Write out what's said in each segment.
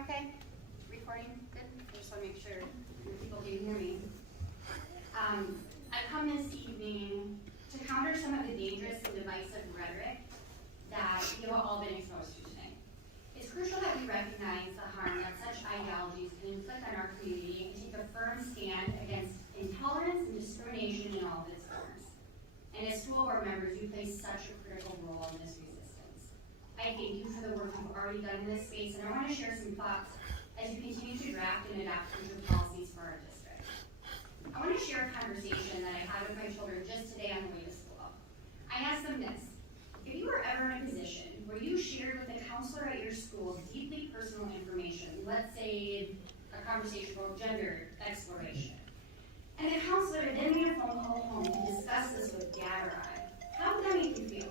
okay? Recording? Good? I just want to make sure people can hear me. I've come this evening to counter some of the dangerous and divisive rhetoric that we have all been exposed to today. It's crucial that we recognize the harm that such ideologies can inflict on our community and take a firm stand against intolerance and discrimination in all of its forms. And as school board members, you play such a critical role in this resistance. I thank you for the work you've already done in this space, and I want to share some thoughts as you continue to draft and adopt future policies for our district. I want to share a conversation that I had with my children just today on the way to school. I asked them this: if you were ever in a position where you shared with a counselor at your school deeply personal information, let's say a conversation about gender exploration, and the counselor then made a phone call home to discuss this with Dad or I, how would that make you feel?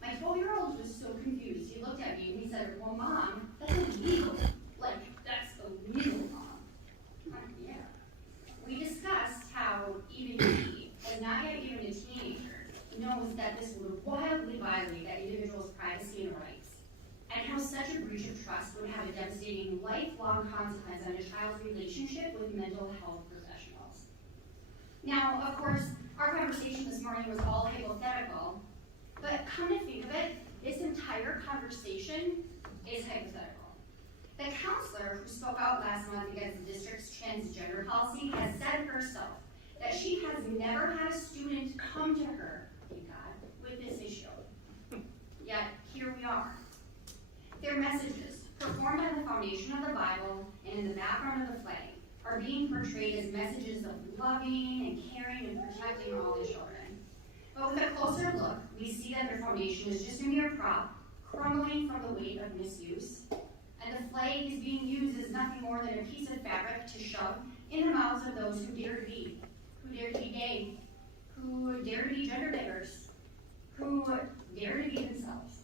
My 12-year-old was so confused. He looked at me and he said, well, Mom, that's illegal. Like, that's illegal, Mom. Yeah. We discussed how even he, as not yet even a teenager, knows that this would wildly violate that individual's privacy and rights, and how such a breach of trust would have a devastating lifelong consequence on a child's relationship with mental health professionals. Now, of course, our conversation this morning was all hypothetical, but come to think of it, this entire conversation is hypothetical. The counselor who spoke out last month against the district's transgender policy has said herself that she has never had a student come to her, thank God, with this issue. Yet, here we are. Their messages, performed on the foundation of the Bible and in the background of the flag, are being portrayed as messages of loving and caring and protecting all the children. But with a closer look, we see that their foundation is just a mere prop, crumbling from the weight of misuse. And the flag is being used as nothing more than a piece of fabric to shove in the mouths of those who dare to be gay, who dare to be gender diverse, who dare to be themselves.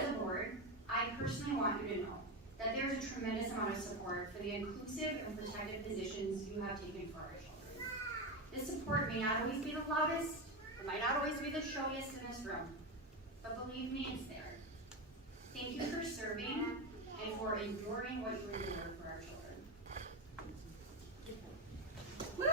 As a board, I personally want you to know that there is a tremendous amount of support for the inclusive and protective positions you have taken for our children. This support may not always be the loudest, it might not always be the showiest in this room, but believe me, it's there. Thank you for serving and for enduring what you endure for our children. Woo!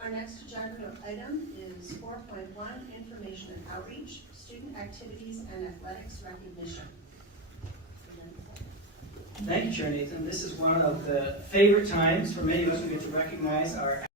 Our next agenda item is 4.1, Information and Outreach, Student Activities and Athletics Recognition. Thank you, Chair Nathan. This is one of the favorite times for many of us. We get to recognize our